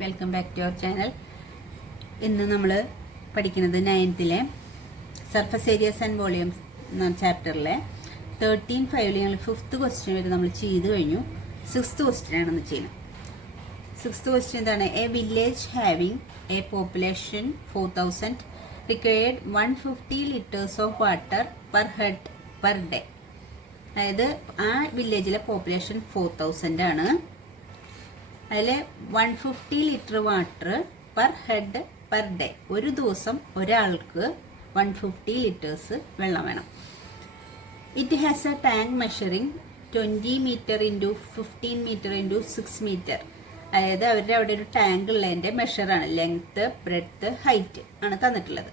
Welcome back to our channel. ഇന്ന് നമ്മൾ പഠിക്കുന്നത് 9th surface Arias and volumes എന്ന ചാപ്റ്ററിലെ 13-5 ഞങ്ങൾ 5th ക്വസ്റ്റ്യൻ വരെ നമ്മൾ ചെയ്ത് കഴിഞ്ഞു. 6th ക്വസ്റ്റ്യൻ ആണെന്ന് ചെയ്യുന്നത്. 6th ക്വസ്റ്റ്യൻ എന്താണ്? A village having a population 4000 required 150 liters of water per head per day. അതായത് ആ വില്ലേജിലെ പോപ്പുലേഷൻ 4000 ആണ്. അതിൽ 150 litre water per head per day. ഒരു ദിവസം ഒരാൾക്ക് 150 ലിറ്റേഴ്സ് വെള്ളം വേണം. It has a tank measuring 20 metre into 15 metre into 6 metre. അതായത് അവരുടെ അവിടെ ഒരു ടാങ്ക് ഉള്ളതിൻ്റെ മെഷറാണ്. ലെങ്ത്ത്, ബ്രെഡ്ത്ത്, ഹൈറ്റ് ആണ് തന്നിട്ടുള്ളത്.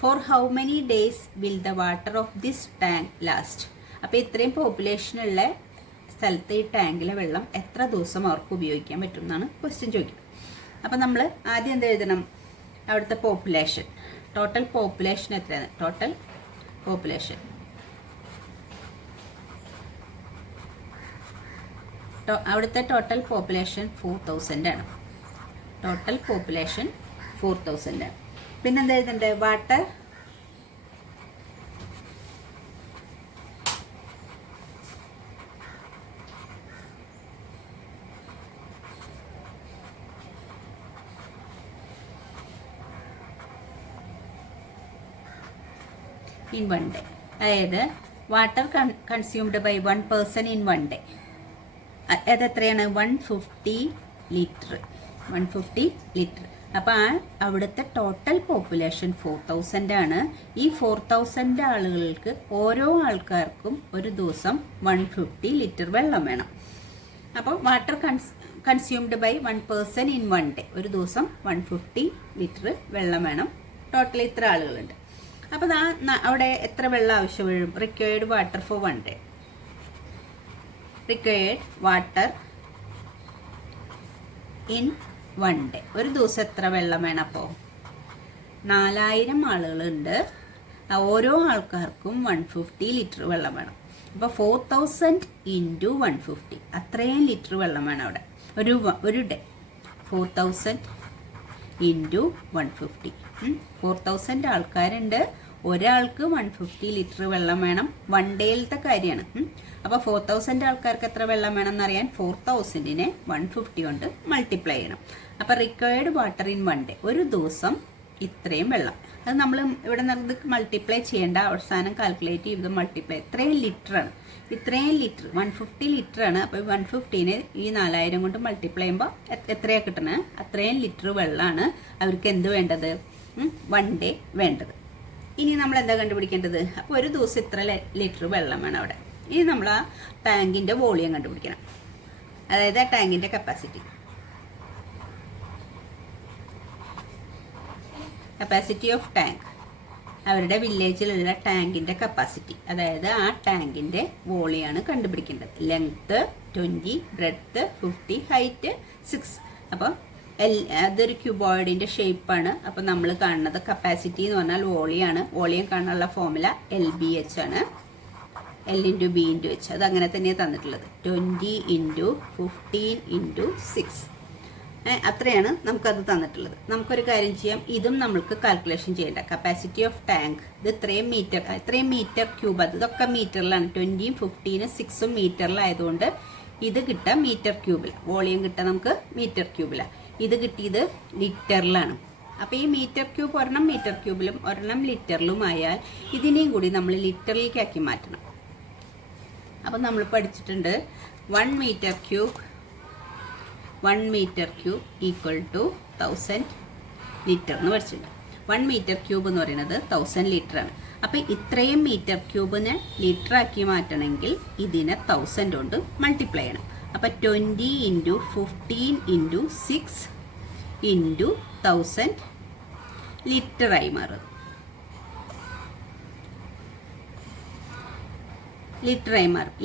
For how many days will the water of this tank last. അപ്പോൾ ഇത്രയും പോപ്പുലേഷനുള്ള സ്ഥലത്ത് ഈ ടാങ്കിലെ വെള്ളം എത്ര ദിവസം അവർക്ക് ഉപയോഗിക്കാൻ പറ്റും എന്നാണ് ക്വസ്റ്റ്യൻ ചോദിക്കുന്നത്. അപ്പം നമ്മൾ ആദ്യം എന്ത് എഴുതണം? അവിടുത്തെ പോപ്പുലേഷൻ, ടോട്ടൽ പോപ്പുലേഷൻ എത്രയാണ്? ടോട്ടൽ പോപ്പുലേഷൻ അവിടുത്തെ ടോട്ടൽ പോപ്പുലേഷൻ 4000 ആണ്. ടോട്ടൽ പോപ്പുലേഷൻ 4000 ആണ്. പിന്നെന്താ എഴുതണ്ടേ? Water in 1 day. അതായത് water consumed by 1 person in 1 day. അത് എത്രയാണ്? 150 ലിറ്റർ. 150 ലിറ്റർ. അപ്പോൾ അവിടുത്തെ ടോട്ടൽ പോപ്പുലേഷൻ 4000 ആണ്. ഈ 4000 ആളുകൾക്ക് ഓരോ ആൾക്കാർക്കും ഒരു ദിവസം 150 ലിറ്റർ വെള്ളം വേണം. അപ്പോൾ water consumed by 1 person in 1 day. ഒരു ദിവസം 150 ലിറ്റർ വെള്ളം വേണം. ടോട്ടൽ ഇത്ര ആളുകളുണ്ട്. അപ്പോൾ അവിടെ എത്ര വെള്ളം ആവശ്യം വരും? Required water for 1 day. Required water in 1 day. ഒരു ദിവസം എത്ര വെള്ളം വേണം? അപ്പോൾ 4000 ആളുകളുണ്ട്. ഓരോ ആൾക്കാർക്കും 150 ലിറ്റർ വെള്ളം വേണം. അപ്പോൾ 4000 ഇൻറ്റു 150, അത്രയും ലിറ്റർ വെള്ളം വേണം അവിടെ ഒരു ഡേ. 4000 ഇൻറ്റു 150. 4000 ആൾക്കാരുണ്ട്. ഒരാൾക്ക് 150 ലിറ്റർ വെള്ളം വേണം. 1 ഡേയിലത്തെ കാര്യമാണ്. അപ്പോൾ 4000 ആൾക്കാർക്ക് എത്ര വെള്ളം വേണം എന്നറിയാൻ 4000നെ 150 കൊണ്ട് മൾട്ടിപ്ലൈ ചെയ്യണം. അപ്പോൾ റിക്വയർഡ് വാട്ടർ ഇൻ 1 day. ഒരു ദിവസം ഇത്രയും വെള്ളം. അത് നമ്മൾ ഇവിടെ നിന്ന് മൾട്ടിപ്ലൈ ചെയ്യേണ്ട, അവസാനം കാൽക്കുലേറ്റ് ചെയ്ത് മൾട്ടിപ്ലൈ. ഇത്രയും ലിറ്ററാണ്. ഇത്രയും ലിറ്റർ 150 ലിറ്ററാണ്. അപ്പോൾ 150നെ ഈ 4000 കൊണ്ട് മൾട്ടിപ്ലൈ ചെയ്യുമ്പോൾ എത്രയാണ് കിട്ടണത്? അത്രയും ലിറ്റർ വെള്ളമാണ് അവർക്ക് എന്ത് വേണ്ടത്? 1 day വേണ്ടത്. ഇനി നമ്മൾ എന്താ കണ്ടുപിടിക്കേണ്ടത്? അപ്പോൾ ഒരു ദിവസം ഇത്ര ലിറ്റർ വെള്ളം വേണം അവിടെ. ഇനി നമ്മൾ ആ ടാങ്കിൻ്റെ വോളിയം കണ്ടുപിടിക്കണം. അതായത് ആ ടാങ്കിൻ്റെ കപ്പാസിറ്റി. കപ്പാസിറ്റി ഓഫ് ടാങ്ക്, അവരുടെ വില്ലേജിലുള്ള ടാങ്കിൻ്റെ കപ്പാസിറ്റി. അതായത് ആ ടാങ്കിൻ്റെ വോളിയാണ് കണ്ടുപിടിക്കേണ്ടത്. Length 20, breadth 50, height 6. അപ്പോൾ അതൊരു ക്യൂബോയിഡിൻ്റെ ഷേപ്പാണ്. അപ്പോൾ നമ്മൾ കാണുന്നത് കപ്പാസിറ്റി എന്ന് പറഞ്ഞാൽ വോളിയാണ്. വോളിയം കാണാനുള്ള ഫോർമുല LBH ആണ്. L into B into H. അത് അങ്ങനെ തന്നെയാണ് തന്നിട്ടുള്ളത്. 20 ഇൻറ്റു 15 ഇൻറ്റു 6. അത്രയാണ് നമുക്കത് തന്നിട്ടുള്ളത്. നമുക്കൊരു കാര്യം ചെയ്യാം. ഇതും നമ്മൾക്ക് കാൽക്കുലേഷൻ ചെയ്യേണ്ട. കപ്പാസിറ്റി ഓഫ് ടാങ്ക് ഇത് ഇത്രയും മീറ്റർ ക്യൂബ്. ഇതൊക്കെ മീറ്ററിലാണ്. 20, 15, 6 മീറ്ററിലായതുകൊണ്ട് ഇത് കിട്ടുക മീറ്റർ ക്യൂബിൽ. വോളിയം കിട്ടുക നമുക്ക് മീറ്റർ ക്യൂബിലാണ്. ഇത് കിട്ടിയത് ലിറ്ററിലാണ്. അപ്പോൾ ഈ മീറ്റർ ക്യൂബ് ഒരെണ്ണം മീറ്റർ ക്യൂബിലും ഒരെണ്ണം ലിറ്ററിലും ആയാൽ ഇതിനെയും കൂടി നമ്മൾ ലിറ്ററിലേക്കാക്കി മാറ്റണം. അപ്പം നമ്മൾ പഠിച്ചിട്ടുണ്ട് 1 metre cube equal to 1000 litre എന്ന് പഠിച്ചിട്ടുണ്ട്. 1 മീറ്റർ ക്യൂബ് എന്ന് പറയുന്നത് 1000 ലിറ്ററാണ്. അപ്പോൾ ഇത്രയും മീറ്റർ ക്യൂബിനെ ലിറ്ററാക്കി മാറ്റണമെങ്കിൽ ഇതിനെ 1000 കൊണ്ട് മൾട്ടിപ്ലൈ ചെയ്യണം. അപ്പോൾ 20 ഇൻറ്റു 15 ഇൻറ്റു 6 ഇൻറ്റു 1000 ലിറ്ററായി മാറും.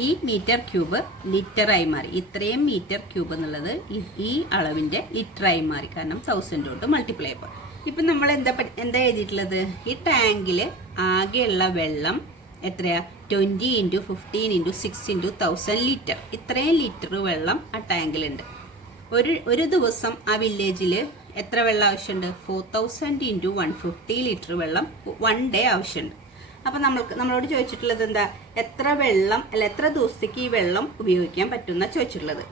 ഈ മീറ്റർ ക്യൂബ് ലിറ്ററായി മാറി. ഇത്രയും മീറ്റർ ക്യൂബ് എന്നുള്ളത് ഈ അളവിൻ്റെ ലിറ്ററായി മാറി. കാരണം 1000 കൊണ്ട് മൾട്ടിപ്ലൈ ചെയ്യുമ്പോൾ ഇപ്പം നമ്മൾ എന്താ എഴുതിയിട്ടുള്ളത്? ഈ ടാങ്കിൽ ആകെയുള്ള വെള്ളം എത്രയാ? 20 × 15 × 6 × 1000 ലിറ്റർ. ഇത്രയും ലിറ്റർ വെള്ളം ആ ടാങ്കിലുണ്ട്. ഒരു ദിവസം ആ വില്ലേജിൽ എത്ര വെള്ളം ആവശ്യമുണ്ട്? 4000 × 150 ലിറ്റർ വെള്ളം 1 ഡേ ആവശ്യമുണ്ട്. അപ്പം നമ്മളോട് ചോദിച്ചിട്ടുള്ളത് എന്താ? എത്ര വെള്ളം അല്ല എത്ര ദിവസത്തേക്ക് ഈ വെള്ളം ഉപയോഗിക്കാൻ പറ്റുന്ന ചോദിച്ചിട്ടുള്ളത്.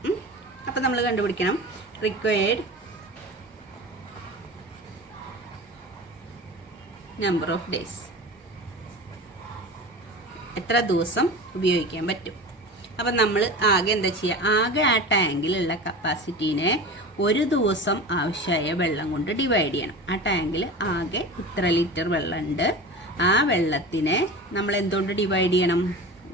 അപ്പം നമ്മൾ കണ്ടുപിടിക്കണം റിക്വയർഡ് നമ്പർ ഓഫ് ഡേയ്സ്, എത്ര ദിവസം ഉപയോഗിക്കാൻ പറ്റും. അപ്പം നമ്മൾ ആകെ എന്താ ചെയ്യുക? ആകെ ആ ടാങ്കിലുള്ള കപ്പാസിറ്റീനെ ഒരു ദിവസം ആവശ്യമായ വെള്ളം കൊണ്ട് ഡിവൈഡ് ചെയ്യണം. ആ ടാങ്കിൽ ആകെ ഇത്ര ലിറ്റർ വെള്ളമുണ്ട്. ആ വെള്ളത്തിനെ നമ്മൾ എന്തുകൊണ്ട് ഡിവൈഡ് ചെയ്യണം?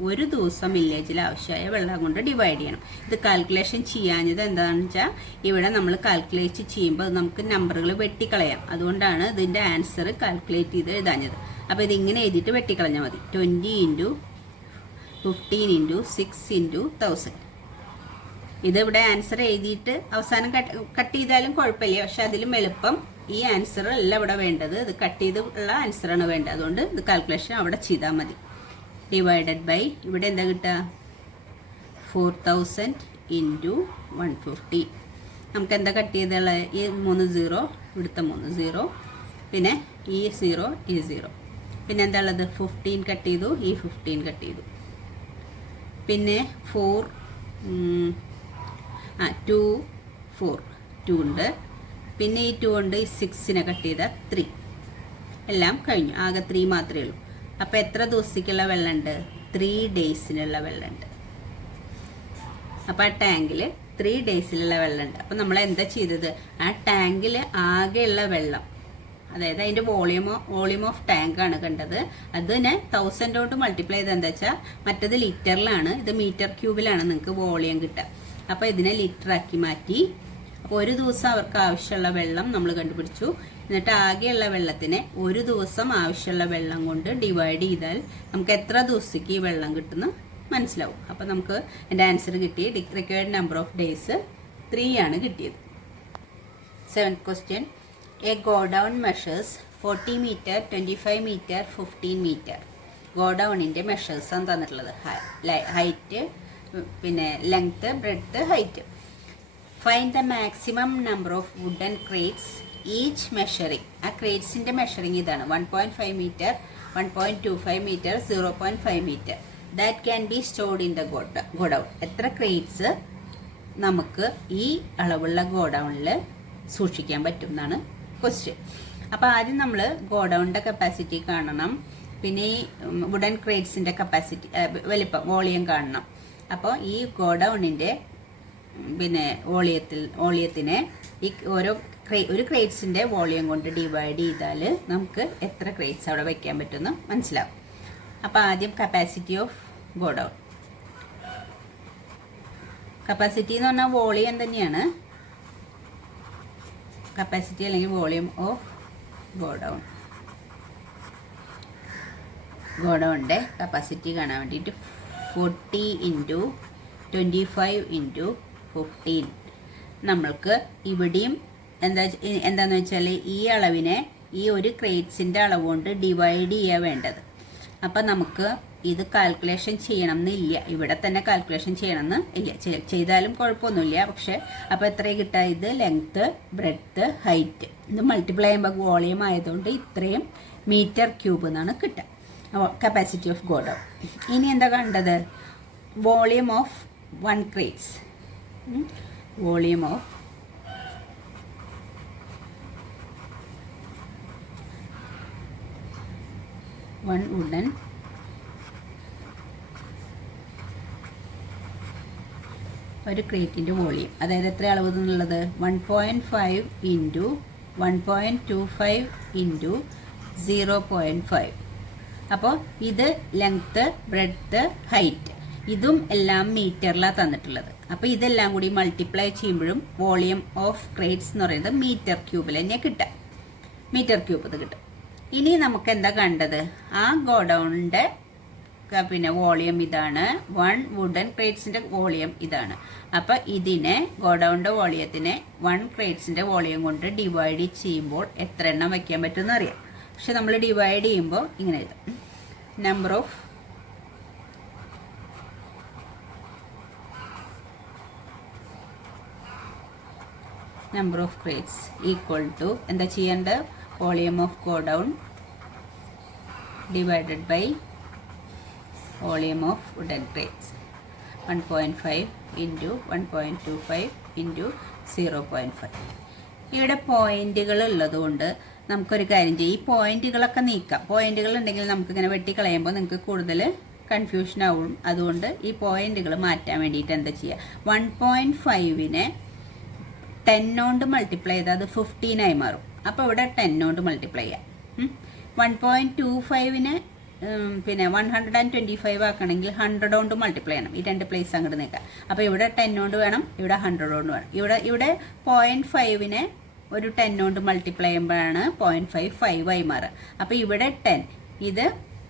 ഒരു ദിവസം വില്ലേജിൽ ആവശ്യമായ വെള്ളം കൊണ്ട് ഡിവൈഡ് ചെയ്യണം. ഇത് കാൽക്കുലേഷൻ ചെയ്യാഞ്ഞത് എന്താണെന്ന് വെച്ചാൽ ഇവിടെ നമ്മൾ കാൽക്കുലേറ്റ് ചെയ്യുമ്പോൾ നമുക്ക് നമ്പറുകൾ വെട്ടിക്കളയാം. അതുകൊണ്ടാണ് ഇതിൻ്റെ ആൻസർ കാൽക്കുലേറ്റ് ചെയ്ത് എഴുതാഞ്ഞത്. അപ്പോൾ ഇതിങ്ങനെ എഴുതിയിട്ട് വെട്ടിക്കളഞ്ഞാൽ മതി. 20 × 15 × 6 × 1000. ഇതിവിടെ ആൻസർ എഴുതിയിട്ട് അവസാനം കട്ട് ചെയ്താലും കുഴപ്പമില്ല. പക്ഷെ അതിലും എളുപ്പം ഈ ആൻസർ അല്ല ഇവിടെ വേണ്ടത്, ഇത് കട്ട് ചെയ്തുള്ള ആൻസറാണ് വേണ്ടത്. അതുകൊണ്ട് ഇത് കാൽക്കുലേഷൻ അവിടെ ചെയ്താൽ മതി. ഡിവൈഡഡ് ബൈ ഇവിടെ എന്താ കിട്ടുക? 4000 × 150. നമുക്ക് എന്താ കട്ട് ചെയ്തുള്ളത്? ഈ 3 0, ഇവിടുത്തെ 3 0, പിന്നെ ഈ 0 ഈ 0, പിന്നെ എന്താ ഉള്ളത്? 15 കട്ട് ചെയ്തു, ഈ 15 കട്ട് ചെയ്തു, പിന്നെ 4 2 4 2 ഉണ്ട്, പിന്നെ ഈ 2 ഉണ്ട്, ഈ 6നെ കട്ട് ചെയ്ത 3. എല്ലാം കഴിഞ്ഞു. ആകെ 3 മാത്രമേ ഉള്ളൂ. അപ്പോൾ എത്ര ദിവസത്തേക്കുള്ള വെള്ളമുണ്ട്? 3 ഡേയ്സിനുള്ള വെള്ളമുണ്ട്. അപ്പോൾ ആ ടാങ്കിൽ 3 ഡേയ്സിലുള്ള വെള്ളമുണ്ട്. അപ്പോൾ നമ്മൾ എന്താ ചെയ്തത്? ആ ടാങ്കിൽ ആകെയുള്ള വെള്ളം, അതായത് അതിൻ്റെ വോളിയം ഓഫ് ടാങ്ക് ആണ് കണ്ടത്. അതിനെ 1000 കൊണ്ട് മൾട്ടിപ്ലൈ ചെയ്ത് എന്താ വെച്ചാൽ മറ്റത് ലിറ്ററിലാണ്, ഇത് മീറ്റർ ക്യൂബിലാണ് നിങ്ങൾക്ക് വോളിയം കിട്ടുക. അപ്പോൾ ഇതിനെ ലിറ്റർ ആക്കി മാറ്റി. അപ്പോൾ ഒരു ദിവസം അവർക്ക് ആവശ്യമുള്ള വെള്ളം നമ്മൾ കണ്ടുപിടിച്ചു. എന്നിട്ട് ആകെയുള്ള വെള്ളത്തിനെ ഒരു ദിവസം ആവശ്യമുള്ള വെള്ളം കൊണ്ട് ഡിവൈഡ് ചെയ്താൽ നമുക്ക് എത്ര ദിവസത്തേക്ക് ഈ വെള്ളം കിട്ടുന്നു മനസ്സിലാവും. അപ്പോൾ നമുക്ക് എൻ്റെ ആൻസർ കിട്ടി. റിക്വയർഡ് നമ്പർ ഓഫ് ഡേയ്സ് 3 ആണ് കിട്ടിയത്. 7th question. A godown measures 40 meter, 25 meter, 15 meter. ഗോഡൗണിൻ്റെ മെഷേഴ്സ് ആണ് തന്നിട്ടുള്ളത്. ഹൈറ്റ്, പിന്നെ length, breadth, height. Find the maximum number of wooden crates each measuring. ആ ക്രേറ്റ്സിൻ്റെ മെഷറിങ് ഇതാണ്: 1.5 metre, 1.25 metre, 0.5 metre. That can be stored in the godown. എത്ര crates നമുക്ക് ഈ അളവുള്ള ഗോഡൗണിൽ സൂക്ഷിക്കാൻ പറ്റും എന്നാണ് ക്വസ്റ്റ്യൻ. അപ്പോൾ ആദ്യം നമ്മൾ ഗോഡൗണിൻ്റെ കപ്പാസിറ്റി കാണണം, പിന്നെ ഈ വുഡൻ ക്രേറ്റ്സിൻ്റെ കപ്പാസിറ്റി വലിപ്പം വോളിയം കാണണം. അപ്പോൾ ഈ ഗോഡൗണിൻ്റെ പിന്നെ വോളിയത്തിനെ ഈ ഒരു ക്രേറ്റ്സിൻ്റെ വോളിയം കൊണ്ട് ഡിവൈഡ് ചെയ്താൽ നമുക്ക് എത്ര ക്രേറ്റ്സ് അവിടെ വയ്ക്കാൻ പറ്റുമെന്ന് മനസ്സിലാവും. അപ്പോൾ ആദ്യം കപ്പാസിറ്റി ഓഫ് ഗോഡൗൺ. കപ്പാസിറ്റി എന്ന് പറഞ്ഞാൽ വോളിയം തന്നെയാണ്. കപ്പാസിറ്റി അല്ലെങ്കിൽ വോളിയം ഓഫ് ഗോഡൗണിൻ്റെ കപ്പാസിറ്റി കാണാൻ വേണ്ടിയിട്ട് 40 × 25 × 15. നമ്മൾക്ക് ഇവിടെയും എന്താന്ന് വെച്ചാൽ ഈ അളവിനെ ഈ ഒരു ക്രേറ്റ്സിൻ്റെ അളവ് കൊണ്ട് ഡിവൈഡ് ചെയ്യുക വേണ്ടത്. അപ്പം നമുക്ക് ഇത് കാൽക്കുലേഷൻ ചെയ്യണം എന്നില്ല, ഇവിടെ തന്നെ കാൽക്കുലേഷൻ ചെയ്യണമെന്ന് ഇല്ല, ചെയ്താലും കുഴപ്പമൊന്നുമില്ല. പക്ഷേ അപ്പോൾ എത്രയും കിട്ടുക? ഇത് ലെങ്ത്ത്, ബ്രെഡ്ത്ത്, ഹൈറ്റ്. ഇത് മൾട്ടിപ്ലൈ ചെയ്യുമ്പോൾ വോളിയം ആയതുകൊണ്ട് ഇത്രയും മീറ്റർ ക്യൂബ് എന്നാണ് കിട്ടുക. Capacity of godown. ഇനി എന്താ കണ്ടത്? Volume of 1 crates. Volume of one wooden ഒരു ക്രേറ്റിൻ്റെ വോളിയം, അതായത് എത്ര അളവ് എന്നുള്ളത്? 1.5 × 1.25 × 0.5. അപ്പോൾ ഇത് ലെങ്ത്ത്, ബ്രെഡ്ത്ത്, ഹൈറ്റ്, ഇതും എല്ലാം മീറ്ററിലാണ് തന്നിട്ടുള്ളത്. അപ്പോൾ ഇതെല്ലാം കൂടി മൾട്ടിപ്ലൈ ചെയ്യുമ്പോഴും വോളിയം ഓഫ് ക്രേറ്റ്സ് എന്ന് പറയുന്നത് മീറ്റർ ക്യൂബിൽ തന്നെ കിട്ടുക. മീറ്റർ ക്യൂബ് ഇത് കിട്ടും. ഇനി നമുക്ക് എന്താ കണ്ടത്? ആ ഗോഡൗണിൻ്റെ പിന്നെ വോളിയം ഇതാണ്, 1 വുഡൻ ക്രേറ്റ്സിൻ്റെ വോളിയം ഇതാണ്. അപ്പം ഇതിനെ ഗോഡൗണിൻ്റെ വോളിയത്തിനെ 1 ക്രേറ്റ്സിൻ്റെ വോളിയം കൊണ്ട് ഡിവൈഡ് ചെയ്യുമ്പോൾ എത്ര എണ്ണം വയ്ക്കാൻ പറ്റുമെന്ന് അറിയാം. പക്ഷെ നമ്മൾ ഡിവൈഡ് ചെയ്യുമ്പോൾ ഇങ്ങനെ എഴുതാം: number of number of crates equal to എന്താ ചെയ്യേണ്ടത്, volume of godown divided by volume of wooden crates 1.5 into 1.25 into 0.5. ഇവിടെ പോയിന്റുകൾ ഉള്ളതുകൊണ്ട് നമുക്കൊരു കാര്യം ചെയ്യും, ഈ പോയിന്റുകളൊക്കെ നീക്കാം. പോയിന്റുകൾ ഉണ്ടെങ്കിൽ നമുക്കിങ്ങനെ വെട്ടിക്കളയുമ്പോൾ നിങ്ങൾക്ക് കൂടുതൽ കൺഫ്യൂഷൻ ആവും. അതുകൊണ്ട് ഈ പോയിന്റുകൾ മാറ്റാൻ വേണ്ടിയിട്ട് എന്താ ചെയ്യുക, 1.5നെ 10 കൊണ്ട് മൾട്ടിപ്ലൈ ചെയ്താൽ അത് 15 ആയി മാറും. അപ്പോൾ ഇവിടെ 10 കൊണ്ട് മൾട്ടിപ്ലൈ ചെയ്യാം. 1.25നെ പിന്നെ 125 ആക്കണമെങ്കിൽ 100 കൊണ്ട് മൾട്ടിപ്ലൈ ചെയ്യണം. ഈ രണ്ട് പ്ലേസ് അങ്ങോട്ട് നീക്കാം. അപ്പോൾ ഇവിടെ 10 കൊണ്ട് വേണം, ഇവിടെ 100 കൊണ്ട് വേണം. ഇവിടെ 0.5നെ ഒരു 10 കൊണ്ട് മൾട്ടിപ്ലൈ ചെയ്യുമ്പോഴാണ് 0.55 ആയി മാറുക. അപ്പോൾ ഇവിടെ 10, ഇത്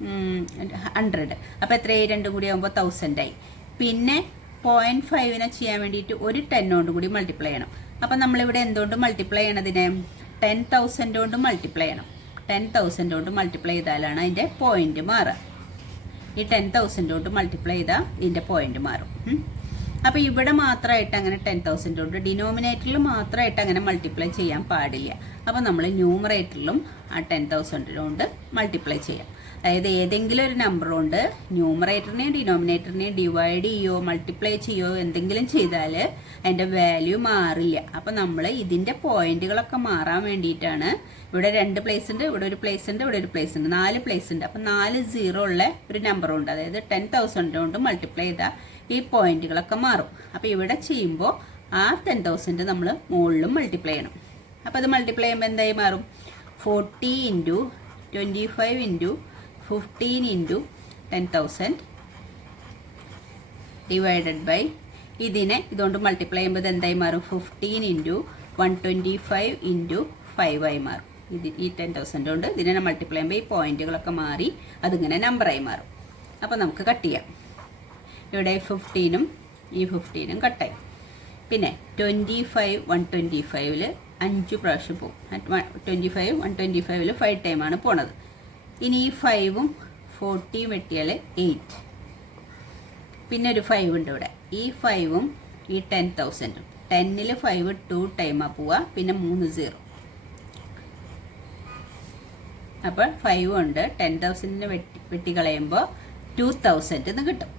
100. അപ്പോൾ എത്രയായി, രണ്ടും കൂടി ആകുമ്പോൾ 1000 ആയി. പിന്നെ 0.5നെ ചെയ്യാൻ വേണ്ടിയിട്ട് ഒരു 10 കൊണ്ട് കൂടി മൾട്ടിപ്ലൈ ചെയ്യണം. അപ്പം നമ്മളിവിടെ എന്തുകൊണ്ട് മൾട്ടിപ്ലൈ ചെയ്യണതിനെ 10,000 കൊണ്ട് മൾട്ടിപ്ലൈ ചെയ്യണം. 10,000 കൊണ്ട് മൾട്ടിപ്ലൈ ചെയ്താലാണ് അതിൻ്റെ പോയിന്റ് മാറുക. ഈ 10,000 കൊണ്ട് മൾട്ടിപ്ലൈ ചെയ്താൽ ഇതിൻ്റെ പോയിന്റ് മാറും. അപ്പോൾ ഇവിടെ മാത്രമായിട്ട് അങ്ങനെ 10,000 കൊണ്ട്, ഡിനോമിനേറ്ററിൽ മാത്രമായിട്ട് അങ്ങനെ മൾട്ടിപ്ലൈ ചെയ്യാൻ പാടില്ല. അപ്പോൾ നമ്മൾ ന്യൂമറേറ്ററിലും ആ 10,000 കൊണ്ട് മൾട്ടിപ്ലൈ ചെയ്യാം. അതായത് ഏതെങ്കിലും ഒരു നമ്പർ കൊണ്ട് ന്യൂമറേറ്ററിനെയും ഡിനോമിനേറ്ററിനെയും ഡിവൈഡ് ചെയ്യുകയോ മൾട്ടിപ്ലൈ ചെയ്യുകയോ എന്തെങ്കിലും ചെയ്താൽ അതിൻ്റെ വാല്യൂ മാറില്ല. അപ്പോൾ നമ്മൾ ഇതിൻ്റെ പോയിന്റുകളൊക്കെ മാറാൻ വേണ്ടിയിട്ടാണ്, ഇവിടെ 2 പ്ലേസ് ഉണ്ട്, ഇവിടെ ഒരു പ്ലേസ് ഉണ്ട്, ഇവിടെ ഒരു പ്ലേസ് ഉണ്ട്, 4 പ്ലേസ് ഉണ്ട്. അപ്പോൾ 4 0 ഉള്ള ഒരു നമ്പറുണ്ട്. അതായത് 10,000 കൊണ്ട് മൾട്ടിപ്ലൈ ചെയ്താൽ ഈ പോയിന്റുകളൊക്കെ മാറും. അപ്പോൾ ഇവിടെ ചെയ്യുമ്പോൾ ആ 10,000 നമ്മൾ മുകളിലും മൾട്ടിപ്ലൈ ചെയ്യണം. അപ്പോൾ അത് മൾട്ടിപ്ലൈ ചെയ്യുമ്പോൾ എന്തായി മാറും, 40 into 25 into 15 into 10,000 divided by ഇതിനെ ഇതുകൊണ്ട് മൾട്ടിപ്ലൈ ചെയ്യുമ്പോൾ എന്തായി മാറും, 15 ഇൻറ്റു 125 ഇൻറ്റു 5 ആയി മാറും. ഈ 10,000 കൊണ്ട് ഇതിനെ മൾട്ടിപ്ലൈ ചെയ്യുമ്പോൾ ഈ പോയിന്റുകളൊക്കെ മാറി അതിങ്ങനെ നമ്പറായി മാറും. അപ്പോൾ നമുക്ക് കട്ട് ചെയ്യാം. ഇവിടെ 15ഉം ഈ 15ഉം കട്ടായി. പിന്നെ 25 125ൽ 5 പ്രാവശ്യം പോകും. 25 125ൽ 5 ടൈമാണ് പോണത്. ഇനി ഈ 5ഉം 40 വെട്ടിയാൽ 8. പിന്നെ ഒരു 5 ഉണ്ട് ഇവിടെ. ഈ 5ഉം ഈ 10,000ഉം 10ൽ 5 2 ടൈമാണ് പോവുക. പിന്നെ 3 0. അപ്പോൾ 5 കൊണ്ട് 10,000നെ വെട്ടിക്കളയുമ്പോൾ 2,000 എന്ന് കിട്ടും.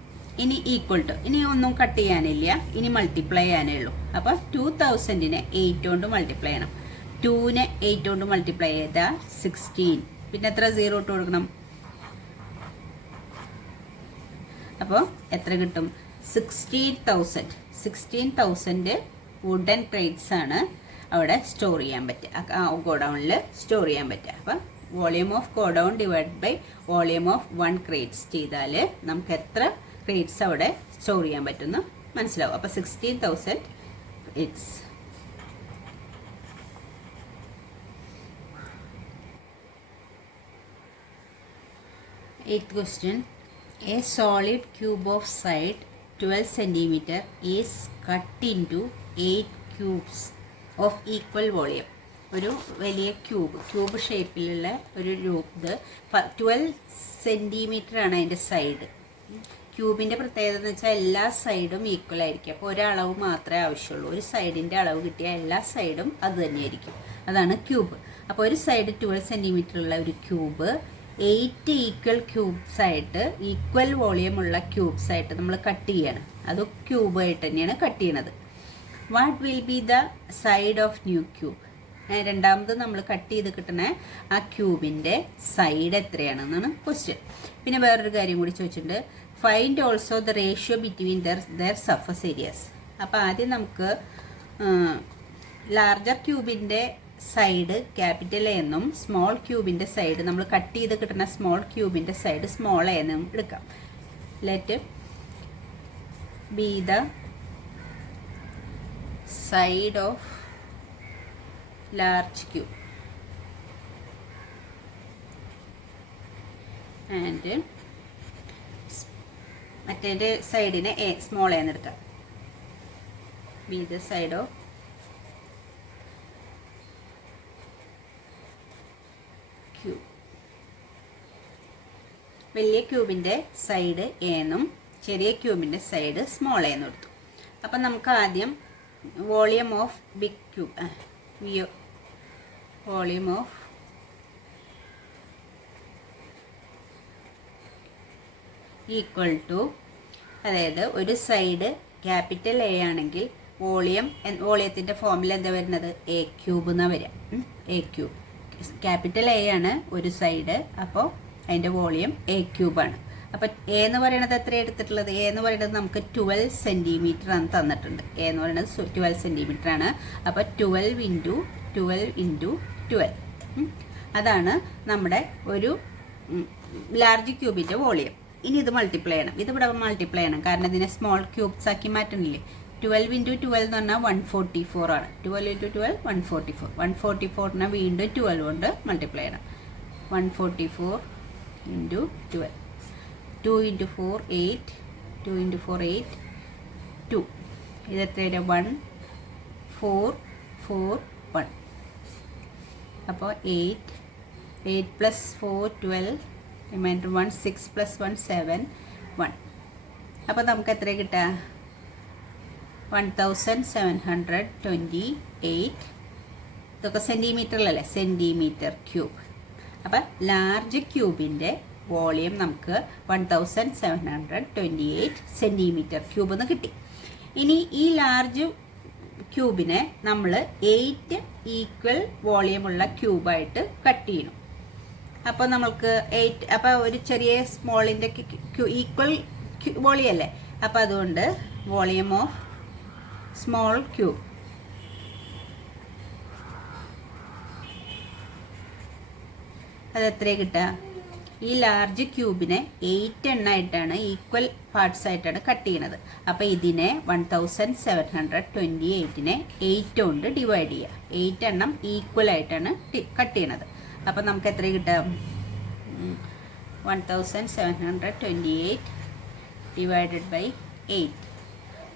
ഇനി ഈക്വൽ ടു, ഇനി ഒന്നും കട്ട് ചെയ്യാനില്ല, ഇനി മൾട്ടിപ്ലൈ ചെയ്യാനേ ഉള്ളൂ. അപ്പോൾ 2,000നെ 8 കൊണ്ട് മൾട്ടിപ്ലൈ ചെയ്യണം. 2നെ 8 കൊണ്ട് മൾട്ടിപ്ലൈ ചെയ്താൽ 16. പിന്നെ എത്ര 0 ഇട്ട് കൊടുക്കണം. അപ്പോൾ എത്ര കിട്ടും, 16,000. 16,000 വുഡൻ ക്രേറ്റ്സ് ആണ് അവിടെ സ്റ്റോർ ചെയ്യാൻ പറ്റുക, ഗോഡൗണിൽ സ്റ്റോർ ചെയ്യാൻ പറ്റുക. അപ്പം volume of godown divide by volume of 1 crates ചെയ്താൽ നമുക്ക് എത്ര ക്രേറ്റ്സ് അവിടെ സ്റ്റോർ ചെയ്യാൻ പറ്റുമെന്ന് മനസ്സിലാവും. അപ്പോൾ 16,000 crates. Eighth question. A solid cube of side 12 cm is cut into 8 cubes of equal volume. ഒരു വലിയ ക്യൂബ് ഷേപ്പിലുള്ള ഒരു ഇത് 12 സെൻറ്റിമീറ്റർ ആണ് അതിൻ്റെ സൈഡ്. ക്യൂബിൻ്റെ പ്രത്യേകത എന്ന് വെച്ചാൽ എല്ലാ സൈഡും ഈക്വൽ ആയിരിക്കും. അപ്പോൾ ഒരളവ് മാത്രമേ ആവശ്യമുള്ളൂ. ഒരു സൈഡിൻ്റെ അളവ് കിട്ടിയാൽ എല്ലാ സൈഡും അത് തന്നെയായിരിക്കും. അതാണ് ക്യൂബ്. അപ്പോൾ ഒരു സൈഡ് 12 സെൻറ്റിമീറ്റർ ഉള്ള ഒരു ക്യൂബ് 8 ഈക്വൽ ക്യൂബ്സ് ആയിട്ട്, ഈക്വൽ വോളിയം ഉള്ള ക്യൂബ്സ് ആയിട്ട് നമ്മൾ കട്ട് ചെയ്യണം. അത് ക്യൂബായിട്ട് തന്നെയാണ് കട്ട് ചെയ്യണത്. What will be the side of new cube? രണ്ടാമത് നമ്മൾ കട്ട് ചെയ്ത് കിട്ടുന്ന ആ ക്യൂബിൻ്റെ സൈഡ് എത്രയാണെന്നാണ് ക്വസ്റ്റ്യൻ. പിന്നെ വേറൊരു കാര്യം കൂടി ചോദിച്ചിട്ടുണ്ട്, find also the ratio between there surface areas. അപ്പോൾ ആദ്യം നമുക്ക് ലാർജർ ക്യൂബിൻ്റെ സൈഡ് ക്യാപിറ്റൽ എ എന്നും സ്മോൾ ക്യൂബിൻ്റെ സൈഡ് നമ്മൾ കട്ട് ചെയ്ത് കിട്ടുന്ന സ്മോൾ ക്യൂബിൻ്റെ സൈഡ് സ്മോൾ എ എന്നും എടുക്കാം. Let be the side of large cube and മറ്റേ സൈഡിനെ എ സ്മോൾ എന്ന് എടുക്കാം. B the side of cube. വലിയ ക്യൂബിൻ്റെ സൈഡ് എ എന്നും ചെറിയ ക്യൂബിൻ്റെ സൈഡ് സ്മോൾ എന്നും എടുത്തു. അപ്പം നമുക്ക് ആദ്യം volume of big cube volume of equal to, അതായത് ഒരു സൈഡ് ക്യാപിറ്റൽ എ ആണെങ്കിൽ വോളിയത്തിൻ്റെ ഫോമിൽ എന്താ വരുന്നത്, എ ക്യൂബ് എന്നാണ് വരിക. എ ക്യൂബ് ക്യാപിറ്റൽ എ ആണ് ഒരു സൈഡ്, അപ്പോൾ അതിൻ്റെ വോളിയം എ ക്യൂബാണ്. അപ്പോൾ എ എന്ന് പറയുന്നത് എത്ര എടുത്തിട്ടുള്ളത്, എ എന്ന് പറയുന്നത് നമുക്ക് 12 സെൻറ്റിമീറ്റർ ആണ് തന്നിട്ടുണ്ട്. എ എന്ന് പറയുന്നത് 12 സെൻറ്റിമീറ്റർ ആണ്. അപ്പോൾ 12 ഇൻറ്റു 12 അതാണ് നമ്മുടെ ഒരു ലാർജ് ക്യൂബിൻ്റെ വോളിയം. ഇനി ഇത് മൾട്ടിപ്ലൈ ചെയ്യണം, ഇതിവിടെ മൾട്ടിപ്ലൈ ചെയ്യണം, കാരണം ഇതിനെ സ്മോൾ ക്യൂബ്സ് ആക്കി മാറ്റണില്ലേ. 12 ഇൻറ്റു 12 എന്ന് പറഞ്ഞാൽ 144 ആണ്. 12 ഇൻറ്റു 12 144. 144നെ വീണ്ടും 12 കൊണ്ട് മൾട്ടിപ്ലൈ ചെയ്യണം. 144 ഇൻറ്റു 12. 2 ഇൻറ്റു 4 8. 2 ഇൻറ്റു 4 8. 2. ഇത് എത്രയാണ്, 1 4 4 1. അപ്പോൾ 8 പ്ലസ് 4 12, റിമൈൻഡർ 1 6 പ്ലസ് 1 7 1. അപ്പോൾ നമുക്ക് എത്ര കിട്ടുക, 1728. ഇതൊക്കെ സെൻറ്റിമീറ്ററിലല്ലേ, സെൻറ്റിമീറ്റർ ക്യൂബ്. അപ്പം ലാർജ് ക്യൂബിൻ്റെ വോളിയം നമുക്ക് 1728 സെൻറ്റിമീറ്റർ ക്യൂബ് എന്ന് കിട്ടി. ഇനി ഈ ലാർജ് ക്യൂബിനെ നമ്മൾ 8 ഈക്വൽ വോളിയമുള്ള ക്യൂബായിട്ട് കട്ട് ചെയ്യണം. അപ്പോൾ നമ്മൾക്ക് 8, അപ്പോൾ ഒരു ചെറിയ സ്മോളിൻ്റെ ഈക്വൽ വോളിയം അല്ലേ, അപ്പോൾ അതുകൊണ്ട് വോളിയം ഓഫ് സ്മോൾ ക്യൂബ് അതെത്ര കിട്ടുക, ഈ ലാർജ് ക്യൂബിനെ 8 എണ്ണമായിട്ടാണ് ഈക്വൽ പാർട്സ് ആയിട്ടാണ് കട്ട് ചെയ്യണത്. അപ്പോൾ ഇതിനെ 1728നെ 8 കൊണ്ട് ഡിവൈഡ് ചെയ്യുക. 8 എണ്ണം ഈക്വൽ ആയിട്ടാണ് കട്ട് ചെയ്യണത്. അപ്പോൾ നമുക്ക് എത്ര കിട്ടുക, 1728 ഡിവൈഡഡ് ബൈ 8.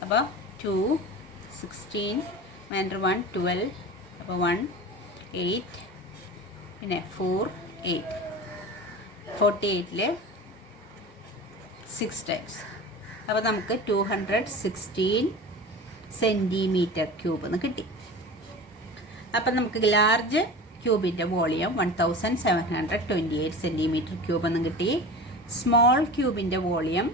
അപ്പോൾ 2 16, 1 12, അപ്പോൾ 1 8, പിന്നെ 4 8. 48ൽ 6 ടൈംസ്. അപ്പോൾ നമുക്ക് 216 സെൻറ്റിമീറ്റർ ക്യൂബ് എന്ന് കിട്ടി. അപ്പം നമുക്ക് ലാർജ് ക്യൂബിൻ്റെ വോളിയം 1728 സെൻറ്റിമീറ്റർ ക്യൂബ് എന്ന് കിട്ടി. സ്മോൾ ക്യൂബിൻ്റെ വോളിയം,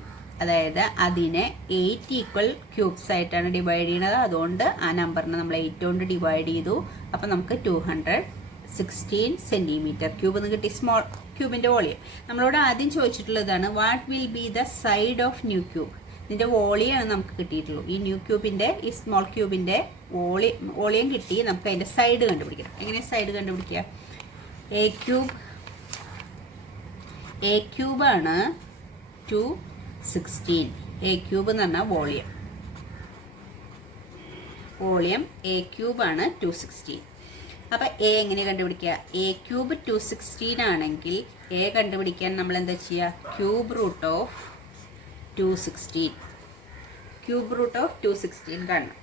അതായത് അതിനെ 8 ഈക്വൽ ക്യൂബ്സ് ആയിട്ടാണ് ഡിവൈഡ് ചെയ്യുന്നത്. അതുകൊണ്ട് ആ നമ്പറിനെ നമ്മൾ 8 കൊണ്ട് ഡിവൈഡ് ചെയ്തു. അപ്പോൾ നമുക്ക് 216 സെൻറ്റിമീറ്റർ ക്യൂബ് എന്ന് കിട്ടി സ്മോൾ ക്യൂബിൻ്റെ വോളിയം. നമ്മളോട് ആദ്യം ചോദിച്ചിട്ടുള്ളതാണ് what will be the side of new cube. ഇതിൻ്റെ വോളിയമാണ് നമുക്ക് കിട്ടിയിട്ടുള്ളൂ. ഈ ന്യൂ ക്യൂബിൻ്റെ, ഈ സ്മോൾ ക്യൂബിൻ്റെ വോളിയം കിട്ടി. നമുക്ക് അതിൻ്റെ സൈഡ് കണ്ടുപിടിക്കണം. എങ്ങനെ സൈഡ് കണ്ടുപിടിക്കുക, എ ക്യൂബാണ് 216. എ ക്യൂബ് എന്ന് പറഞ്ഞാൽ വോളിയം എ ക്യൂബാണ് 216. അപ്പം എ എങ്ങനെ കണ്ടുപിടിക്കുക, എ ക്യൂബ് 216 ആണെങ്കിൽ എ കണ്ടുപിടിക്കാൻ നമ്മൾ എന്താ ചെയ്യുക, ക്യൂബ് റൂട്ട് ഓഫ് 216 കാണണം.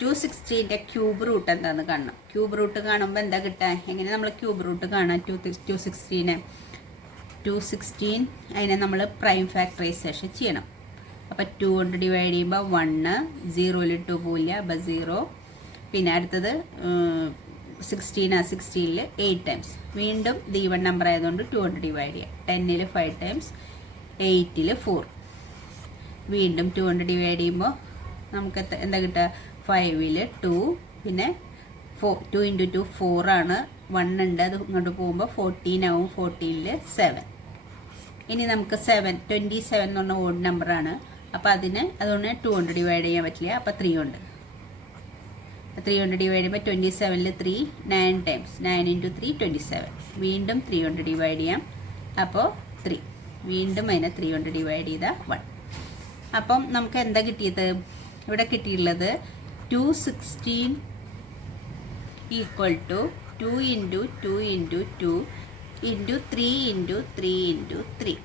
216ൻ്റെ ക്യൂബ് റൂട്ട് എന്താണെന്ന് കാണണം. ക്യൂബ് റൂട്ട് കാണുമ്പോൾ എന്താ കിട്ടുക, എങ്ങനെ നമ്മൾ ക്യൂബ് റൂട്ട് കാണാം 216 അതിനെ നമ്മൾ പ്രൈം ഫാക്ടറൈസേഷൻ ചെയ്യണം. അപ്പോൾ 2 കൊണ്ട് ഡിവൈഡ് ചെയ്യുമ്പോൾ 1, 0ൽ 2 പോവില്ല, അപ്പോൾ 0. പിന്നെ അടുത്തത് 16ൽ 8 ടൈംസ്. വീണ്ടും ഇത് ഈവൺ നമ്പർ ആയതുകൊണ്ട് 2 കൊണ്ട് ഡിവൈഡ് ചെയ്യാം. 10ൽ 5 ടൈംസ്, 8ൽ 4. വീണ്ടും 2 കൊണ്ട് ഡിവൈഡ് ചെയ്യുമ്പോൾ നമുക്ക് എന്താ കിട്ടുക, 5ൽ 2, പിന്നെ 2 × 2 4 ആണ്. 1 ഉണ്ട്, അത് ഇങ്ങോട്ട് പോകുമ്പോൾ 14 ആവും. 14ൽ 7. ഇനി നമുക്ക് 27 എന്ന് പറഞ്ഞ ഓഡ് നമ്പറാണ്. അപ്പോൾ അതുകൊണ്ട് 2 കൊണ്ട് ഡിവൈഡ് ചെയ്യാൻ പറ്റില്ല. അപ്പോൾ 3 കൊണ്ട് ഡിവൈഡ് ചെയ്യുമ്പോൾ 27ൽ 3 9 ടൈംസ്. 9 × 3 27. വീണ്ടും 3 കൊണ്ട് ഡിവൈഡ് ചെയ്യാം. അപ്പോൾ 3. വീണ്ടും അതിനെ 3 കൊണ്ട് ഡിവൈഡ് ചെയ്താൽ 1. അപ്പം നമുക്ക് എന്താ കിട്ടിയത്, ഇവിടെ കിട്ടിയിട്ടുള്ളത് 216 ഈക്വൽ ടു 2 × 2 × 2 × 3 × 3 × 3.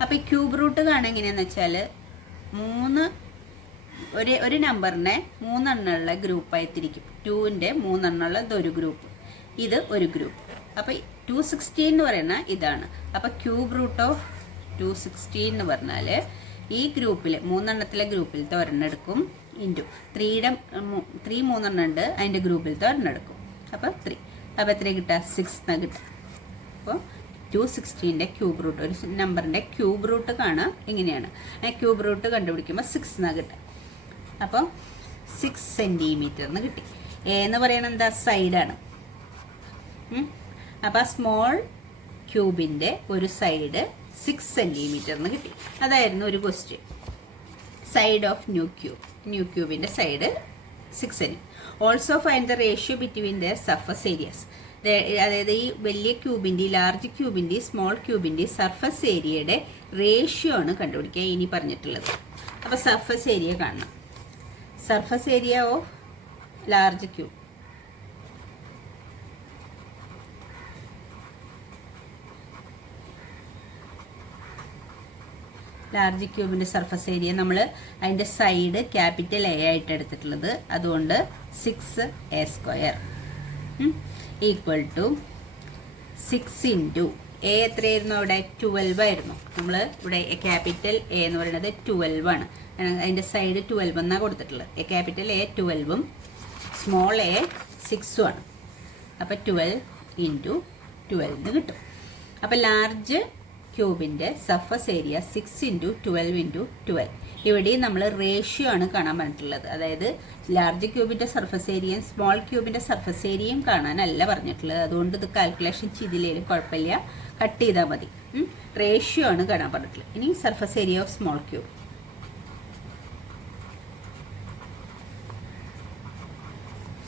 അപ്പോൾ ഈ ക്യൂബ് റൂട്ട് കാണാൻ എങ്ങനെയാണെന്ന് വെച്ചാൽ ഒരു നമ്പറിനെ 3 എണ്ണമുള്ള ഗ്രൂപ്പായി തിരിക്കും. 2ൻ്റെ 3 എണ്ണമുള്ള ഇതൊരു ഗ്രൂപ്പ്, ഇത് ഒരു ഗ്രൂപ്പ്. അപ്പോൾ 216 എന്ന് പറയുന്നത് ഇതാണ്. അപ്പോൾ ക്യൂബ് റൂട്ട് ഓഫ് 216 എന്ന് പറഞ്ഞാൽ ഈ ഗ്രൂപ്പിൽ 3 എണ്ണത്തിലെ ഗ്രൂപ്പിലത്തെ ഒരെണ്ണം എടുക്കും. ഇൻറ്റു 3 മൂന്നെണ്ണം ഉണ്ട്, അതിൻ്റെ ഗ്രൂപ്പിലത്തെ ഒരെണ്ണം എടുക്കും. അപ്പോൾ 3. അപ്പോൾ എത്ര കിട്ടുക? 6 എന്നാണ് കിട്ടുക. അപ്പോൾ 216ൻ്റെ ക്യൂബ് റൂട്ട്, ഒരു നമ്പറിൻ്റെ ക്യൂബ് റൂട്ട് കാണാം എങ്ങനെയാണ്. ആ ക്യൂബ് റൂട്ട് കണ്ടുപിടിക്കുമ്പോൾ 6 എന്നാണ് കിട്ടുക. അപ്പോൾ 6 സെൻറ്റിമീറ്റർ എന്ന് കിട്ടി. എ എന്ന് പറയുന്നത് എന്താ? സൈഡാണ്. അപ്പോൾ സ്മോൾ ക്യൂബിൻ്റെ ഒരു സൈഡ് 6 സെൻറ്റിമീറ്റർ എന്ന് കിട്ടി. അതായിരുന്നു ഒരു question. Side of new ക്യൂബിൻ്റെ side 6 senti. Also find the ratio between the surface areas. അതായത് ഈ വലിയ ക്യൂബിൻ്റെ, ലാർജ് ക്യൂബിൻ്റെ, സ്മോൾ ക്യൂബിൻ്റെ സർഫസ് ഏരിയയുടെ റേഷ്യോ ആണ് കണ്ടുപിടിക്കുക ഇനി പറഞ്ഞിട്ടുള്ളത്. അപ്പോൾ സർഫസ് ഏരിയ കാണണം. Surface area of large cube. Large ക്യൂബിൻ്റെ സർഫസ് ഏരിയ നമ്മൾ അതിൻ്റെ സൈഡ് ക്യാപിറ്റൽ എ ആയിട്ട് എടുത്തിട്ടുള്ളത്. അതുകൊണ്ട് 6a² equal to 6 into A എത്രയായിരുന്നു? അവിടെ 12 ആയിരുന്നു. നമ്മൾ ഇവിടെ ക്യാപിറ്റൽ എ എന്ന് പറയുന്നത് 12 ആണ്. അതിൻ്റെ സൈഡ് 12 എന്നാണ് കൊടുത്തിട്ടുള്ളത്. ക്യാപിറ്റൽ എ 12ഉം സ്മോൾ എ 6ഉം ആണ്. അപ്പോൾ 12 ഇൻറ്റു 12 എന്ന് കിട്ടും. അപ്പോൾ ലാർജ് ക്യൂബിൻ്റെ സർഫസ് ഏരിയ 6 ഇൻറ്റു 12 ഇൻറ്റു 12. ഇവിടെയും നമ്മൾ റേഷ്യോ ആണ് കാണാൻ പറഞ്ഞിട്ടുള്ളത്. അതായത് ലാർജ് ക്യൂബിൻ്റെ സർഫസ് ഏരിയയും സ്മോൾ ക്യൂബിൻ്റെ സർഫസ് ഏരിയയും കാണാനല്ല പറഞ്ഞിട്ടുള്ളത്. അതുകൊണ്ട് ഇത് കാൽക്കുലേഷൻ ചെയ്തില്ലേലും കുഴപ്പമില്ല, കട്ട് ചെയ്താൽ മതി. റേഷ്യോ ആണ് കാണാൻ പറഞ്ഞിട്ടുള്ളത്. ഇനി surface area of small cube.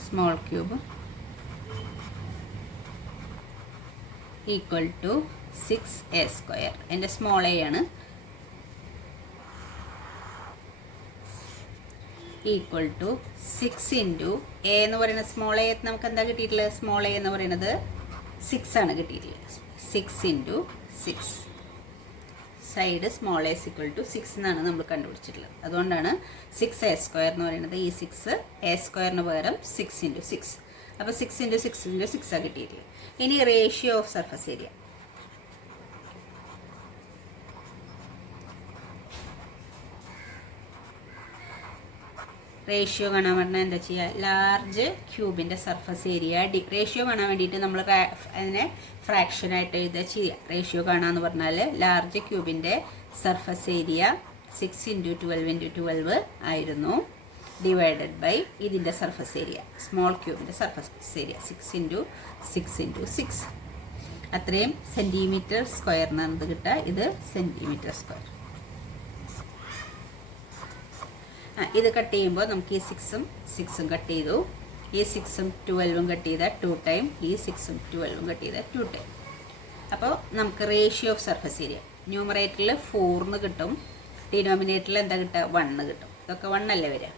Small cube equal to 6a². എൻ്റെ സ്മോൾ എ ആണ്. ഈക്വൽ ടു 6 ഇൻറ്റു എ എന്ന് പറയുന്നത് സ്മോൾ എ നമുക്ക് എന്താ കിട്ടിയിട്ടുള്ളത്? സ്മോൾ എ എന്ന് പറയുന്നത് 6 ആണ് കിട്ടിയിട്ടുള്ളത്. 6 into 6. Side small a equal to 6 എന്നാണ് നമ്മൾ കണ്ടുപിടിച്ചിട്ടുള്ളത്. അതുകൊണ്ടാണ് 6a² എന്ന് പറയുന്നത്. ഈ 6 a² പകരം 6 ഇൻറ്റു 6. അപ്പോൾ 6 ഇൻറ്റു 6 ഇൻറ്റു 6 ആണ് കിട്ടിയിട്ടുള്ളത്. ഇനി ratio of surface area. Ratio കാണാൻ പറഞ്ഞാൽ എന്താ ചെയ്യുക? ലാർജ് ക്യൂബിൻ്റെ സർഫസ് ഏരിയ റേഷ്യോ കാണാൻ വേണ്ടിയിട്ട് നമ്മൾ അതിനെ ഫ്രാക്ഷനായിട്ട് എഴുതുക ചെയ്യുക. റേഷ്യോ കാണാമെന്ന് പറഞ്ഞാൽ ലാർജ് ക്യൂബിൻ്റെ സർഫസ് ഏരിയ 6 ഇൻറ്റു 12 ഇൻറ്റു 12 ആയിരുന്നു, ഡിവൈഡഡ് ബൈ ഇതിൻ്റെ സർഫസ് ഏരിയ സ്മോൾ ക്യൂബിൻ്റെ സർഫസ് ഏരിയ 6 ഇൻറ്റു 6 ഇൻറ്റു 6. അത്രയും സെൻറ്റിമീറ്റർ സ്ക്വയറിനാണ് ഇത് കിട്ടുക. ഇത് സെൻറ്റിമീറ്റർ സ്ക്വയർ. ഇത് കട്ട് ചെയ്യുമ്പോൾ നമുക്ക് ഈ 6ഉം കട്ട് ചെയ്തു. ഈ 6ഉം 12ഉം കട്ട് ചെയ്താൽ 2 ടൈം, ഈ 6ഉം 12ഉം കട്ട് ചെയ്താൽ 2 ടൈം. അപ്പോൾ നമുക്ക് റേഷ്യോ ഓഫ് സർഫസ് ഏരിയ ന്യൂമറേറ്ററിൽ 4 കിട്ടും, ഡിനോമിനേറ്ററിൽ എന്താ കിട്ടുക? 1 കിട്ടും. ഇതൊക്കെ 1 അല്ലേ വരിക?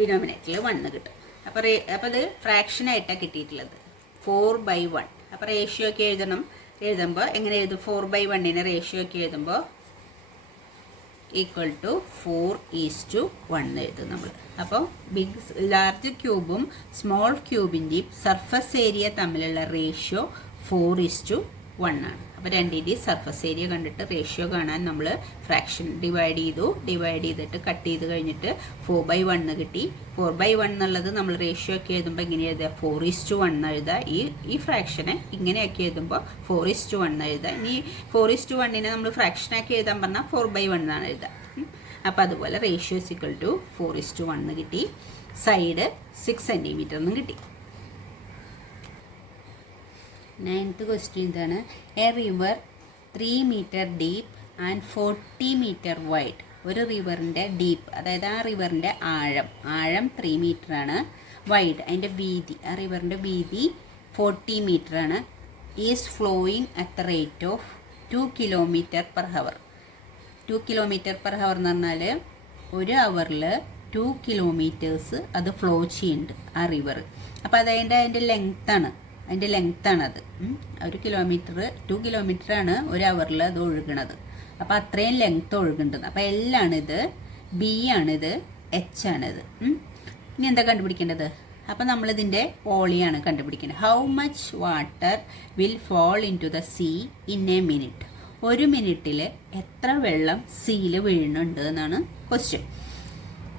ഡിനോമിനേറ്ററിൽ 1 കിട്ടും. അപ്പോൾ അത് ഫ്രാക്ഷനായിട്ടാണ് കിട്ടിയിട്ടുള്ളത്, 4/1. അപ്പോൾ റേഷ്യോ ഒക്കെ എഴുതുമ്പോൾ എങ്ങനെ എഴുതും? 4/1നെ റേഷ്യോ ഒക്കെ എഴുതുമ്പോൾ ഈക്വൽ ടു 4:1 എഴുതും നമ്മൾ. അപ്പോൾ ലാർജ് ക്യൂബും സ്മോൾ ക്യൂബിൻ്റെയും സർഫസ് ഏരിയ തമ്മിലുള്ള റേഷ്യോ 4:1 ആണ്. അപ്പോൾ രണ്ടിൻ്റെയും സർഫസ് ഏരിയ കണ്ടിട്ട് റേഷ്യോ കാണാൻ നമ്മൾ ഫ്രാക്ഷൻ ഡിവൈഡ് ചെയ്തിട്ട് കട്ട് ചെയ്ത് കഴിഞ്ഞിട്ട് 4/1 കിട്ടി. 4/1 എന്നുള്ളത് നമ്മൾ റേഷ്യോ ഒക്കെ എഴുതുമ്പോൾ എങ്ങനെ എഴുതുക? 4:1 എഴുതുക. ഈ ഫ്രാക്ഷനെ ഇങ്ങനെയൊക്കെ എഴുതുമ്പോൾ 4:1 എഴുതുക. ഇനി 4:1നെ നമ്മൾ ഫ്രാക്ഷനാക്കി എഴുതാൻ പറഞ്ഞാൽ 4/1 എന്നാണ് എഴുതുക. അപ്പോൾ അതുപോലെ റേഷ്യോ ഈക്വൽ ടു 4:1 കിട്ടി. സൈഡ് 6 സെൻറ്റിമീറ്റർ എന്നും കിട്ടി. 9th ക്വസ്റ്റ്യൻ ഇതാണ്. A river 3 metre deep and 40 metre wide. ഒരു റിവറിൻ്റെ ഡീപ്പ്, അതായത് ആ റിവറിൻ്റെ ആഴം 3 മീറ്ററാണ്, വൈഡ് അതിൻ്റെ വീതി, ആ റിവറിൻ്റെ വീതി 40 മീറ്ററാണ്. Is flowing at the rate of 2 km/h. 2 km/h എന്ന് പറഞ്ഞാൽ ഒരു അവറിൽ 2 കിലോമീറ്റേഴ്സ് അത് ഫ്ലോ ചെയ്യുന്നുണ്ട് ആ റിവർ. അപ്പോൾ അതിൻ്റെ ലെങ്ത്താണത്. 1 കിലോമീറ്റർ 2 കിലോമീറ്ററാണ് ഒരു അവറിൽ അത് ഒഴുകണത്. അപ്പോൾ അത്രയും ലെങ്ത്ത് ഒഴുകുന്നുണ്ട്. അപ്പോൾ L ആണിത്, B ആണിത്, H ആണിത്. ഇനി എന്താ കണ്ടുപിടിക്കേണ്ടത്? അപ്പോൾ നമ്മളിതിൻ്റെ വോളിയാണ് കണ്ടുപിടിക്കേണ്ടത്. How much water will fall in to the sea in a minute. 1 മിനിറ്റിൽ എത്ര വെള്ളം സീയിൽ വീഴുന്നുണ്ട് എന്നാണ് ക്വസ്റ്റ്യൻ.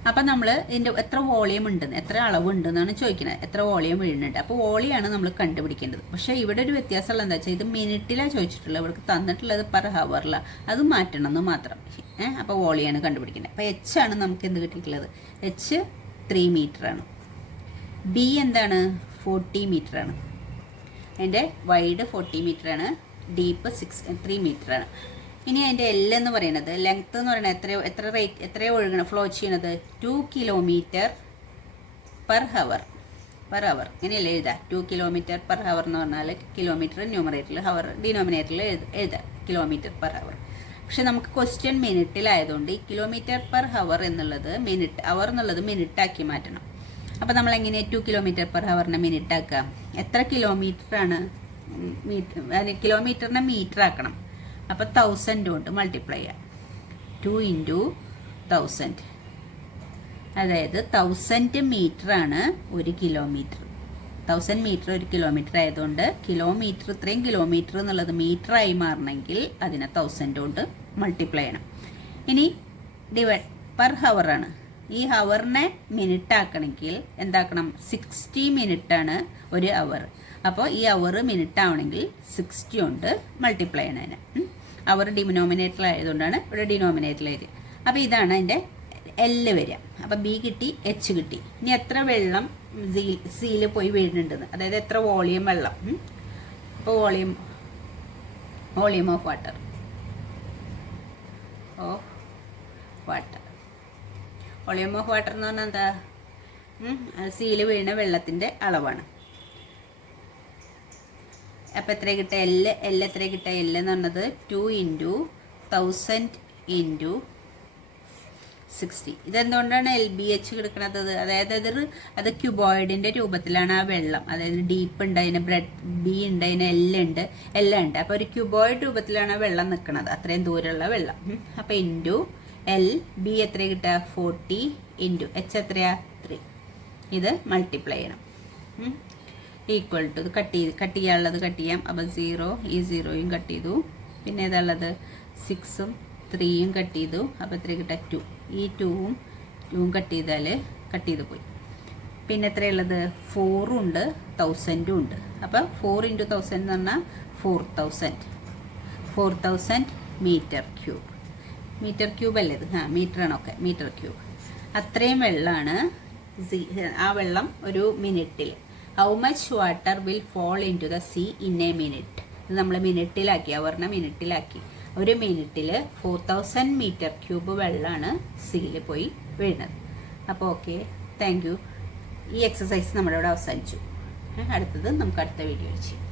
അപ്പം നമ്മൾ ഇതിൻ്റെ എത്ര വോളിയം ഉണ്ടെന്ന്, എത്ര അളവുണ്ടെന്നാണ് ചോദിക്കുന്നത്, എത്ര വോളിയം വീഴുന്നുണ്ട്. അപ്പോൾ വോളിയാണ് നമ്മൾ കണ്ടുപിടിക്കേണ്ടത്. പക്ഷേ ഇവിടെ ഒരു വ്യത്യാസമുള്ള എന്താ വെച്ചാൽ ഇത് മിനിറ്റിലാണ് ചോദിച്ചിട്ടുള്ളത്, ഇവർക്ക് തന്നിട്ടുള്ളത് പെർ ഹവറിലാണ്, അത് മാറ്റണം എന്ന് മാത്രം. അപ്പോൾ വോളിയാണ് കണ്ടുപിടിക്കേണ്ടത്. അപ്പോൾ എച്ച് ആണ് നമുക്ക് എന്ത് കിട്ടിയിട്ടുള്ളത്, എച്ച് 3 മീറ്ററാണ്. ബി എന്താണ്, 40 മീറ്ററാണ്. അതിൻ്റെ വൈഡ് 40 മീറ്ററാണ്, ഡീപ്പ് 3 മീറ്ററാണ്. ഇനി അതിൻ്റെ എൽ എന്ന് പറയുന്നത്, ലെങ്ത്ത് എന്ന് പറയുന്നത് എത്ര ഒഴുകണം, ഫ്ലോ ചെയ്യണത് 2 കിലോമീറ്റർ പെർ ഹവർ. ഇങ്ങനെയല്ലേ എഴുതാം, 2 കിലോമീറ്റർ പെർ ഹവർ എന്ന് പറഞ്ഞാൽ കിലോമീറ്റർ ന്യൂമറേറ്ററിൽ, ഹവർ ഡിനോമിനേറ്ററിൽ എഴുതാം കിലോമീറ്റർ പെർ ഹവർ. പക്ഷെ നമുക്ക് ക്വസ്റ്റ്യൻ മിനിറ്റിലായതുകൊണ്ട് ഈ കിലോമീറ്റർ പെർ ഹവർ എന്നുള്ളത് അവർ എന്നുള്ളത് മിനിറ്റാക്കി മാറ്റണം. അപ്പോൾ നമ്മൾ എങ്ങനെ 2 കിലോമീറ്റർ പെർ ഹവറിനെ മിനിറ്റ് ആക്കുക, എത്ര കിലോമീറ്ററാണ്, കിലോമീറ്ററിനെ മീറ്റർ ആക്കണം. അപ്പോൾ 1000 കൊണ്ട് മൾട്ടിപ്ലൈ ചെയ്യാം, 2 × 1000, അതായത് 1000 മീറ്ററാണ് 1 കിലോമീറ്റർ. 1000 മീറ്റർ 1 കിലോമീറ്റർ ആയതുകൊണ്ട് കിലോമീറ്റർ, ഇത്രയും കിലോമീറ്റർ എന്നുള്ളത് മീറ്ററായി മാറണമെങ്കിൽ അതിനെ 1000 കൊണ്ട് മൾട്ടിപ്ലൈ ചെയ്യണം. ഇനി പെർ ഹവറാണ്, ഈ ഹവറിനെ മിനിറ്റ് ആക്കണമെങ്കിൽ എന്താക്കണം, 60 മിനിറ്റാണ് ഒരു അവർ. അപ്പോൾ ഈ അവർ മിനിറ്റ് ആവണമെങ്കിൽ 60 കൊണ്ട് മൾട്ടിപ്ലൈ ചെയ്യണതിന്. അവർ ഡിനോമിനേറ്ററിലായതുകൊണ്ടാണ് ഇവിടെ ഡിനോമിനേറ്ററിൽ എഴുതി. അപ്പോൾ ഇതാണ് അതിൻ്റെ എല്ല് വരിക. അപ്പോൾ ബി കിട്ടി, എച്ച് കിട്ടി. ഇനി എത്ര വെള്ളം സിയിൽ പോയി വീഴുന്നുണ്ടെന്ന്, അതായത് എത്ര വോളിയം വെള്ളം. അപ്പോൾ volume of water volume of water എന്ന് പറഞ്ഞാൽ എന്താ, സിയിൽ വീഴുന്ന വെള്ളത്തിൻ്റെ അളവാണ്. അപ്പോൾ എത്ര കിട്ടുക, എൽ എത്ര കിട്ടുക, എൽ എന്ന് പറഞ്ഞത് 2 × 1000 × 60. ഇതെന്തുകൊണ്ടാണ് LBH കിടക്കുന്നത്, അതായത് അത് ക്യൂബോയിഡിൻ്റെ രൂപത്തിലാണ് ആ വെള്ളം, അതായത് ഡീപ്പ് ഉണ്ട്, അതിന് ബി ഉണ്ട്, അതിന് എല്ലാം ഉണ്ട്. അപ്പോൾ ഒരു ക്യൂബോയിഡ് രൂപത്തിലാണ് ആ വെള്ളം നിൽക്കുന്നത്, അത്രയും ദൂരമുള്ള വെള്ളം. അപ്പോൾ ഇൻറ്റു എൽ, ബി എത്ര കിട്ടുക 40, ഇൻറ്റു എച്ച് എത്രയാ 3. ഇത് മൾട്ടിപ്ലൈ ചെയ്യണം. ഈക്വൽ ടു, ഇത് കട്ട് ചെയ്യാനുള്ളത് കട്ട് ചെയ്യാം. അപ്പോൾ 0, ഈ 0യും കട്ട് ചെയ്തു. പിന്നെ ഏതാണുള്ളത് 6ഉം 3യും കട്ട് ചെയ്തു. അപ്പോൾ എത്ര കിട്ടുക 2. ഈ 2വും കട്ട് ചെയ്താൽ കട്ട് ചെയ്ത് പോയി. പിന്നെ എത്രയുള്ളത് 4ഉം ഉണ്ട്, 1000ഉം ഉണ്ട്. അപ്പോൾ 4 × 1000 എന്ന് പറഞ്ഞാൽ 4000 മീറ്റർ ക്യൂബ്. മീറ്റർ ക്യൂബ് അല്ലേ ഇത്, മീറ്ററാണ്, ഓക്കെ, മീറ്റർ ക്യൂബ്. അത്രയും വെള്ളമാണ് ആ വെള്ളം ഒരു മിനിറ്റിൽ. How much water will fall in to the sea in a minute. ഇത് നമ്മൾ മിനിറ്റിലാക്കി, അവറിനെ മിനിറ്റിലാക്കി. ഒരു മിനിറ്റിൽ 4000 മീറ്റർ ക്യൂബ് വെള്ളമാണ് സീയിൽ പോയി വീഴുന്നത്. അപ്പോൾ ഓക്കെ, താങ്ക് യു. ഈ എക്സസൈസ് നമ്മുടെ ഇവിടെ അവസാനിച്ചു. അടുത്തത് നമുക്ക് അടുത്ത വീഡിയോ ചെയ്യാം.